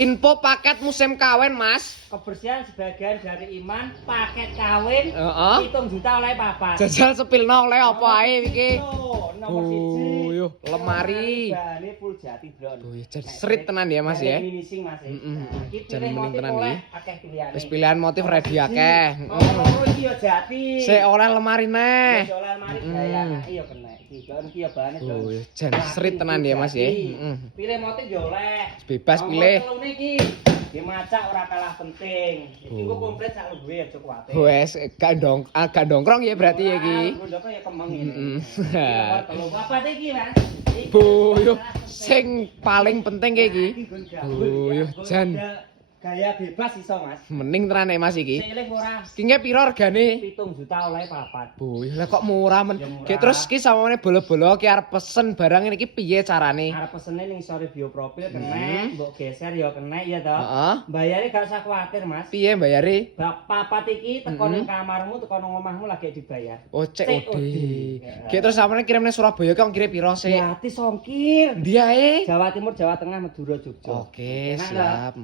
Info paket musim kawin, Mas. Kebersihan sebagian dari iman, paket kawin, Heeh. 7 juta oleh papat. Jajal sepilno oleh apa ae iki? Nomor siji. Yo, lemari. Bahane full jati blon. Oh, jan serit tenan ya, Mas ya. Finishing Mas. Iki Jan pilih mending motif tenan oleh iki. akeh pilihane. Wis pilihan motif ready akeh. Nomor iki yo jati. Sik oleh lemari neh. Wis oleh lemari gaya anake yo kena. Iki kan iki yo bahane blon. Oh, jan serit tenan ya, Mas ya. Pilih motif yo oleh. Bebas pilih. Nomor 3 iki. Dimacak ora kalah penting. Iki kok komplit sak luwe aja kuwate. Wes agak dongkrong ya berarti ya iki. Ndoko ya kemeng ini. Nomor 3 apa iki, Mas? Buyuh, sing paling penting kayak iki. Buyuh, jan gaya bebas iso, Mas. mending tenan nek Mas iki. Sik eling ora? Ki nge piro regane? 7 juta oleh papat. Buyuh, lah kok murah men. Ya murah. Ki terus ki samane bolo-bolo ki arep pesen barang ini ki piye carane? Arep pesene ning sore bioprofil kena, mbok geser ya kena ya toh. Heeh. Bayare gak usah kuwatir, Mas. Piye bayare? Bak papat iki teko ning kamarmu, teko nang omahmu lagi dibayar. Oh, cek COD. ode. Ki terus samane kirim ning Surabaya ki ongkire piro sih? Gratis ongkir. Ndi ae? Jawa Timur, Jawa Tengah, Madura, Jogja. Oke, Enak, siap.